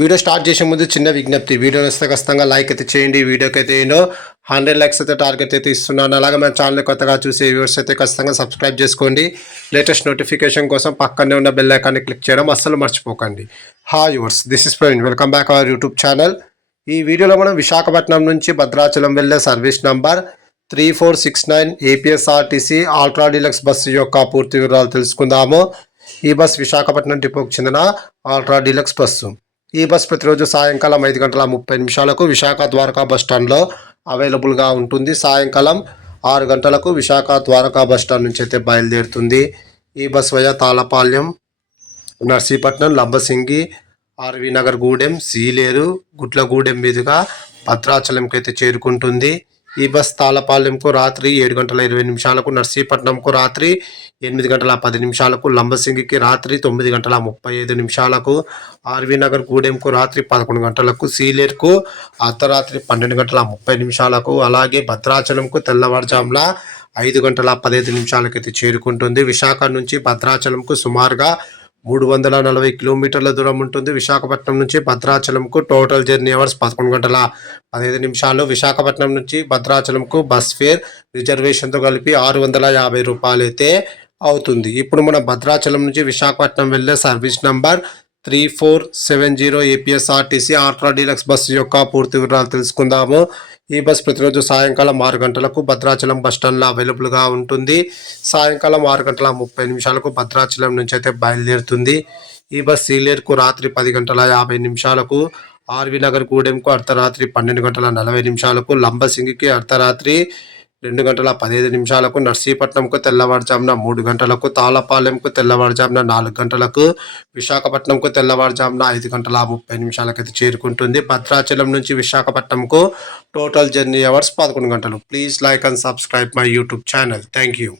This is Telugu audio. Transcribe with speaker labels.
Speaker 1: వీడియో స్టార్ట్ చేసే ముందు చిన్న విజ్ఞప్తి. వీడియో వస్తే ఖచ్చితంగా లైక్ అయితే చేయండి. వీడియోకి అయితే ఏంటో హండ్రెడ్ లైక్స్ అయితే టార్గెట్ అయితే ఇస్తున్నాను. అలాగే మన ఛానల్ కొత్తగా చూసే వ్యూవర్స్ అయితే ఖచ్చితంగా సబ్స్క్రైబ్ చేసుకోండి. లేటెస్ట్ నోటిఫికేషన్ కోసం పక్కనే ఉన్న బెల్ ఐకాన్ని క్లిక్ చేయడం అస్సలు మర్చిపోకండి. Hi yours this is Praveen welcome back our YouTube channel ఈ వీడియోలో మనం విశాఖపట్నం నుంచి భద్రాచలం వెళ్ళే service number three four six nine APSRTC ultra deluxe bus యొక్క పూర్తి వివరాలు తెలుసుకుందాము. ఈ బస్ విశాఖపట్నం డిపోకి చెందిన ఆల్ట్రా డీలక్స్ బస్సు ఈ బస్ ప్రతిరోజు సాయంకాలం ఐదు గంటల ముప్పై నిమిషాలకు విశాఖ ద్వారకా బస్ స్టాండ్లో అవైలబుల్గా ఉంటుంది. సాయంకాలం ఆరు గంటలకు విశాఖ ద్వారకా బస్ స్టాండ్ నుంచి అయితే బయలుదేరుతుంది. ఈ bus via Talapalem Narsipatnam Lambasingi RV Nagar Gudem Sileru Gutlagudem మీదుగా భద్రాచలంకి అయితే చేరుకుంటుంది. ఈ బస్ తాళపాలెంకు రాత్రి ఏడు గంటల ఇరవై నిమిషాలకు నర్సీపట్నంకు రాత్రి ఎనిమిది గంటల పది నిమిషాలకు లంబసింగికి రాత్రి తొమ్మిది గంటల ముప్పై ఐదు నిమిషాలకు ఆర్వి నగర్ గూడెంకు రాత్రి పదకొండు గంటలకు సీలేర్కు అర్ధరాత్రి పన్నెండు గంటల ముప్పై నిమిషాలకు అలాగే భద్రాచలంకు తెల్లవారుజామున ఐదు గంటల పదహైదు నిమిషాలకైతే చేరుకుంటుంది. విశాఖ నుంచి భద్రాచలంకు సుమారుగా మూడు వందల నలభై కిలోమీటర్ల దూరం ఉంటుంది. విశాఖపట్నం నుంచి భద్రాచలంకు టోటల్ జర్నీ అవర్స్ పదకొండు గంటల పదిహేను నిమిషాలు. విశాఖపట్నం నుంచి భద్రాచలంకు బస్ ఫేర్ రిజర్వేషన్తో కలిపి ఆరు వందల యాభై రూపాయలు అయితే అవుతుంది. ఇప్పుడు మనం భద్రాచలం నుంచి విశాఖపట్నం వెళ్ళే service number three four seven zero APSRTC ultra deluxe bus యొక్క పూర్తి వివరాలు తెలుసుకుందాము. ఈ బస్ ప్రతిరోజు సాయంకాలం ఆరు గంటలకు భద్రాచలం బస్టాండ్లో అవైలబుల్గా ఉంటుంది. సాయంకాలం ఆరు గంటల ముప్పై నిమిషాలకు భద్రాచలం నుంచి అయితే బయలుదేరుతుంది. ఈ బస్ సీలేరుకు రాత్రి పది గంటల యాభై నిమిషాలకు ఆర్వి నగర్ గూడెంకు అర్ధరాత్రి పన్నెండు గంటల నలభై నిమిషాలకు లంబసింగికి అర్ధరాత్రి రెండు గంటల పదిహేను నిమిషాలకు నర్సీపట్నంకు తెల్లవారుజామున మూడు గంటలకు తాళపాలెంకు తెల్లవారుజామున నాలుగు గంటలకు విశాఖపట్నంకు తెల్లవారుజామున ఐదు గంటల ముప్పై నిమిషాలకైతే చేరుకుంటుంది. భద్రాచలం నుంచి విశాఖపట్నంకు టోటల్ జర్నీ అవర్స్ పదకొండు గంటలు. Please like and subscribe my YouTube channel. Thank you.